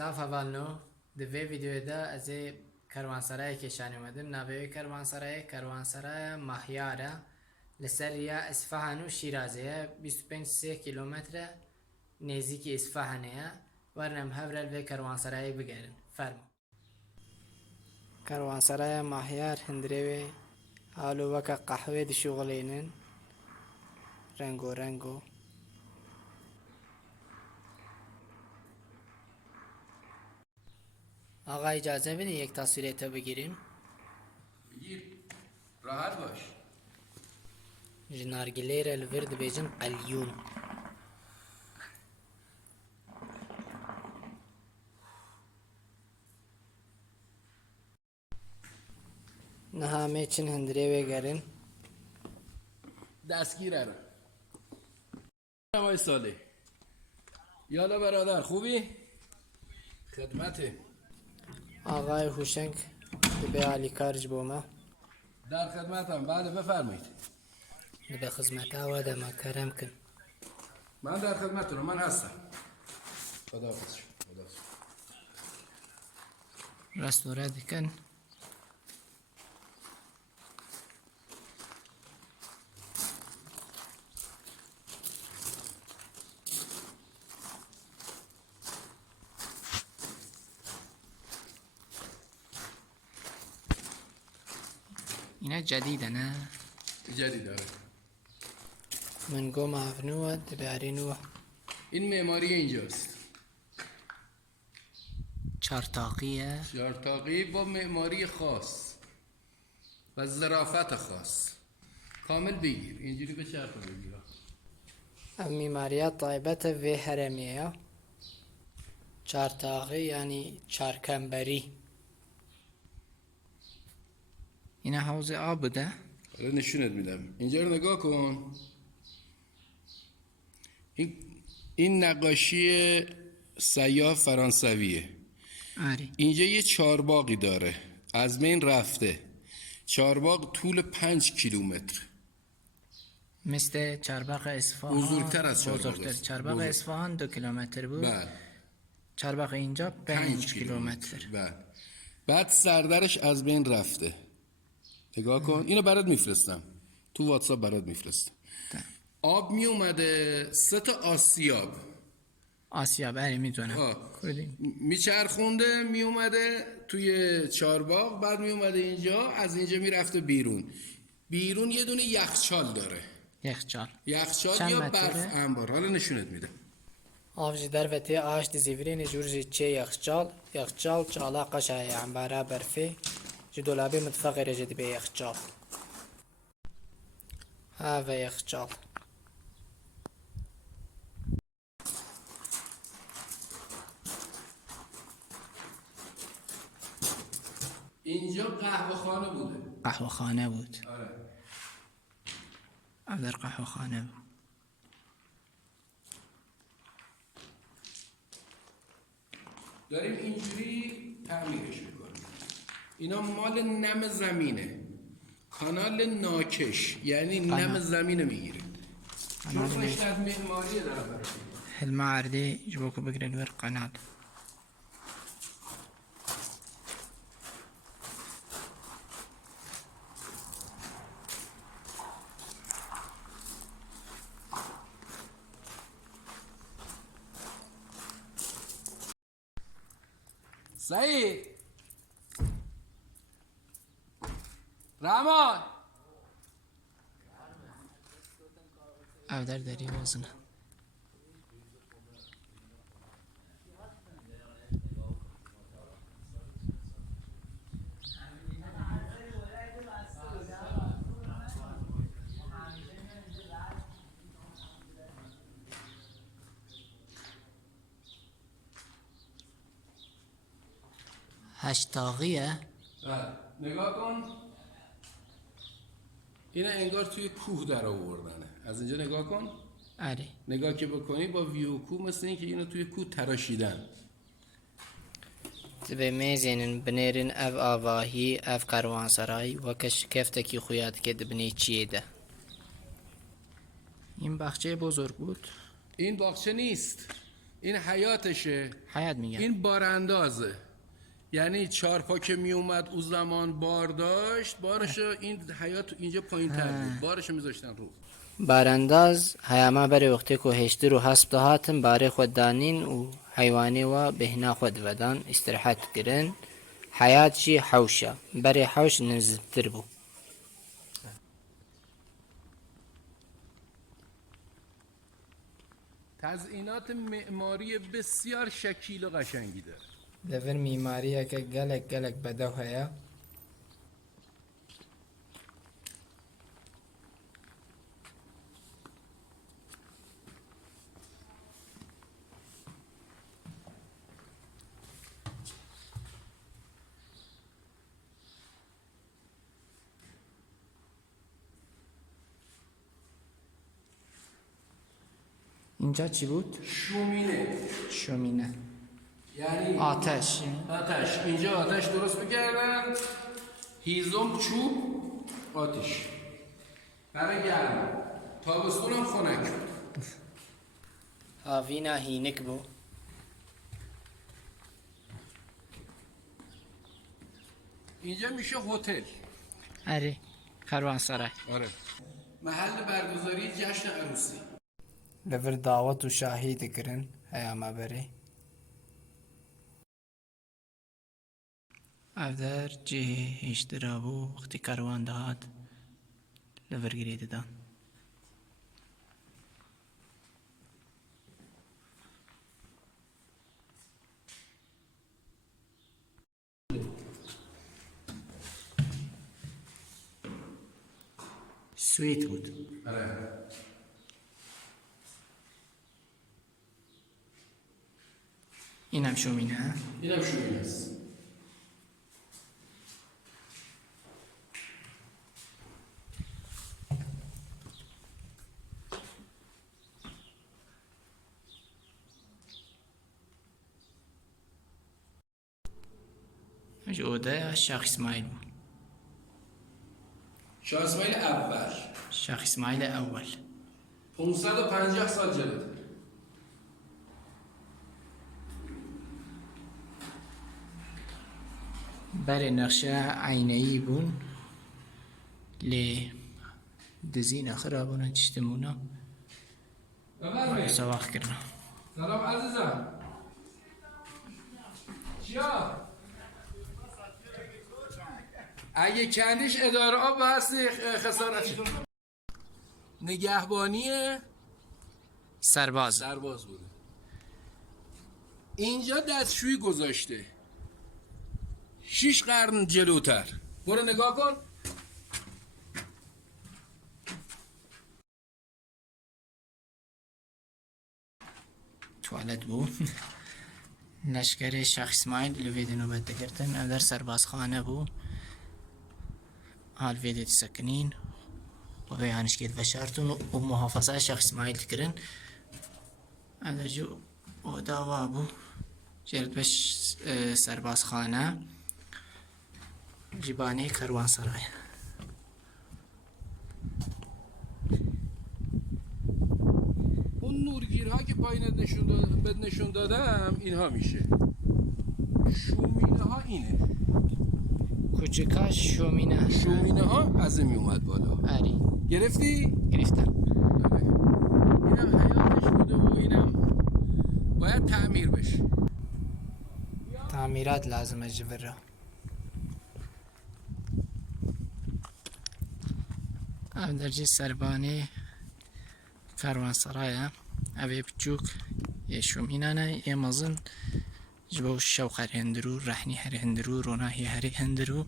سلاف هەواڵنۆ divê videoda ez ê kervanserayekê şanî din. Navê kervanseraya Mahyar e. Li ser riya Isfahan û Şîrazê ye. 25 kilometre nêzîkî Isfahanê ye. Werin em hev re li vê kervanserayê bigerin. Fermo. Kervanseraya Mahyar hindirê wê halû weke qehwê dişuxulênin. Rengo rengo. آقا اجازه بدین یک تصویرتو بگیریم. بگیر راحت باش. جنارگیله را الورد بیجن قلیون. نه همه چین هندره بگرین. دستگیره رو نمای ساله. یالا برادر خوبی؟ خدمته. آقای هوشنگ به علی کارج بومه. در خدمتم. بعد بفرمایید. به خدمت آوادم کرم کن. من در خدمتتونم. من هستم. خداحافظ. خداحافظ. رستوره دیکن. اینا جدیده نه؟ جدیده. من گم افنوه دبیارینوه. این معماری اینجاست. چارتاقیه. چارتاقی با معماری خاص و ظرافت خاص. کامل بگیر. اینجوری به چرخ بگیر. معماریت طایبت و هرمیه. چارتاقی یعنی چارکمبری. اینا حوض آب بوده؟ حالا نشونت میدم. اینجا رو نگاه کن. این نقاشی سیاه فرانسویه. آری. اینجا یه چارباغی داره. از بین رفته. چارباغ طول 5 کیلومتر. مثل چارباغ اصفهان. بزرگتر از چارباغ. چارباغ اصفهان 2 کیلومتر بود. بله. چارباغ اینجا 5 کیلومتر. بله. بعد سردرش از بین رفته. نگاه کن. اینو برات میفرستم. تو واتساپ برات میفرستم. آب می اومده 3 تا آسیاب بله میدونم. میچرخونده می اومده توی چارباغ. بعد می اومده اینجا. از اینجا میرفته بیرون یه دونه یخچال داره. یخچال یا برف انبار. حالا نشونت میدم. آفجی در وتی آش دیزیورین جورجی چه یخچال چالا قشای انبارا برفی جو دولابی متفق رجدی به یخچال. ها و یخچال. اینجا قهوه خانه بود. آره. در قهوه خانه بود. داریم اینجوری تعمیرش میکنیم. اینا مال نم زمینه. کانال ناکش یعنی نم زمینه میگیره. جزءش از معماری داره برای المعرضي جبوكو بقرا الورق قناة. سعید رحمان او در داری وزنه. هشتاقیه. نگاه کن. اینا انگار توی کوه در آوردنه. از اینجا نگاه کن. آره. نگاه که بکنی با ویو کوه مثل این که اینا توی کوه تراشیدن. تبي ميزين بنيرن اف آواهی اف کاروانسرای و کش کفتکی خویاد که دبنی چیه ده. این باغچه بزرگ بود. این باغچه نیست. این حیاتشه، حیات میگن. این باراندازه، یعنی چارپا که می اومد او زمان بار داشت، بارشو این حیات اینجا پایین تر بود، بارشو میذاشتن رو. بارانداز هیاما بری وقتی که هشتر و حسب دهاتن باره خود دانین و حیوانی و بهنا خود ودان استراحت کرن. حیات جی حوشه بری حوش نزدتر بو. تزئینات معماری بسیار شکیل و قشنگی داره. دفر میماریه که گلک بدو هیا. اینجا چی بود؟ شومینه یعنی آتش. اینجا آتش درست میکردن، هیزم چوب آتش برای گرم، تابستون هم خنک. آوینا هینک بو. اینجا میشه هتل. اره کاروانسرای. آره، محل برگزاری جشن عروسی. لفر دعوت و شاهی دکرن هیاما بری. افدر جه اشترابو وقتی کاروان دهات لفر گرید دان. سویت بود. آره. اینم شومینه ها؟ اینم شومینه است. اوده شاخ اسماعیل بود. شاه اسماعیل اول. شاخ اسماعیل اول. 550 سال جلوتر. برای نقشه عینه‌ای بون لی دزین خرابونه چشتمونا سواخ کرنا. سلام عزیزم. چیا؟ اگه کندیش اداره آب هست خسارتی. نگهبانی سرباز بوده. اینجا دستشویی گذاشته 6 قرن جلوتر. برو نگاه کن. توالت بو. لشکر شاخ اسماعیل لوید نوبت دکرتن او در سربازخانه بو. حال ویدی تسکنین و بیانش کید وشارتون و محافظه شاخ اسماعیل تکرن او در جو او داوا بو جرد بش سربازخانه جیبانه کاروانسرای. اون نورگیرها که پایین نشون دادم اینها میشه. شومینه ها اینه. کوچکاش شومینه ها از می اومد بالا. آری گرفتی؟ گرفتم. اینم حیاتش بوده و اینم باید تعمیر بشه. تعمیرات لازمه جبره. او درجه سربانه کاروانسرای اوی بچوک یه شومینانه یه مزن جبو شوق هر هندرو رحنی هر هندرو روناهی هر هندرو.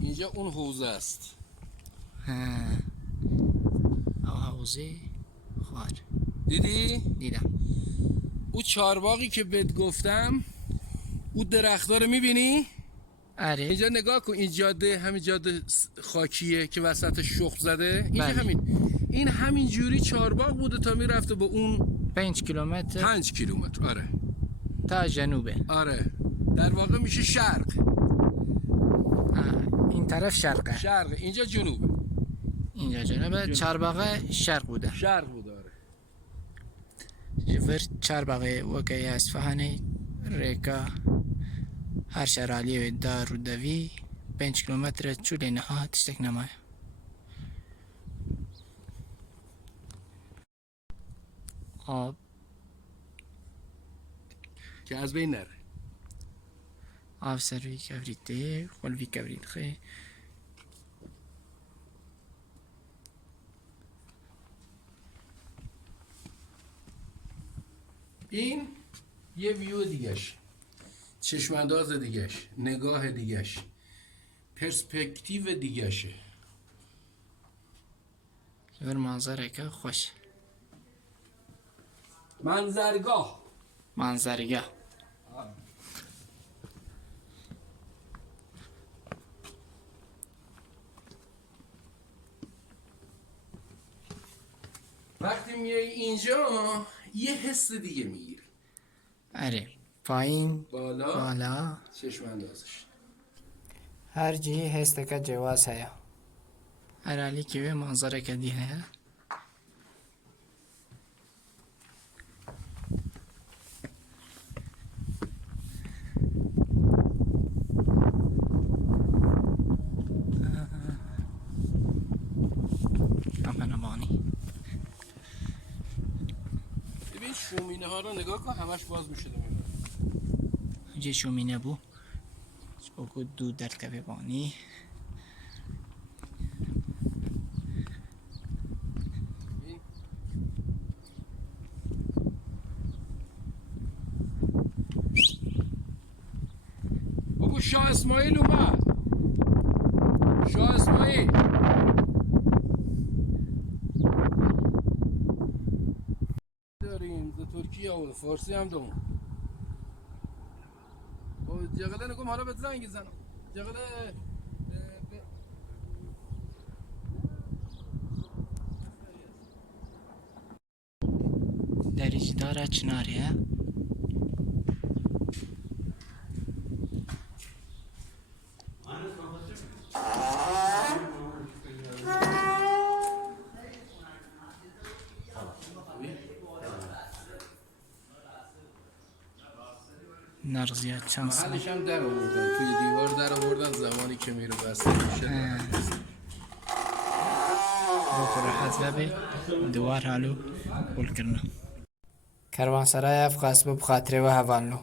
اینجا اون حوزه است. او حوزه خوار دیدم. او چارباغی که بهت گفتم او درخت‌ها رو می‌بینی؟ آره. اینجا نگاه کن، این جاده همین جاده خاکیه که وسط شخم زده. اینجا این همین جوری چارباغ بوده تا میرفته با اون 5 کیلومتر. 5 کیلومتر آره. تا جنوبه. آره. در واقع میشه شرق. این طرف شرقه. اینجا جنوبه. اینجا جناب چارباغ شرق بوده. شرق بوده. جفر چارباغ وکی اصفهانی ریکا هر شرالی دار و دوی 5 کیلومتر چولی نها تشتک نمای. آب که از بین نره. آب سروی کبریده خلوی کبرید خی. این یه ویو دیگهش، چشمانداز دیگهش، نگاه دیگهش، پرسپکتیو دیگهشه. جور منظره که خوش. منظرگاه. وقتی میای اینجا یه حس دیگه میگیری. آره پایین بالا چشم اندازش هر جی حس که جواز هیا. هر حالی که به منظره که دی هیا. شومینه ها رو نگاه کن، همش باز میشه. اینجا شومینه بو چوکو دود در کبه بانی. بابا شاه اسماعیل اومد. شاه اسماعیل ترکیه و فارسی هم دوم. جغله نگم حالا بهت زنگ زنم. جغله دریج داره چناریه. نرزیات چند سال محلش هم در آوردن، توی دیوار در آوردن. زمانی که میره بسته میشه رو راحت ببی دوار حالو بول کرنا. کروانسرای افغاس به بخاطر و هوانلو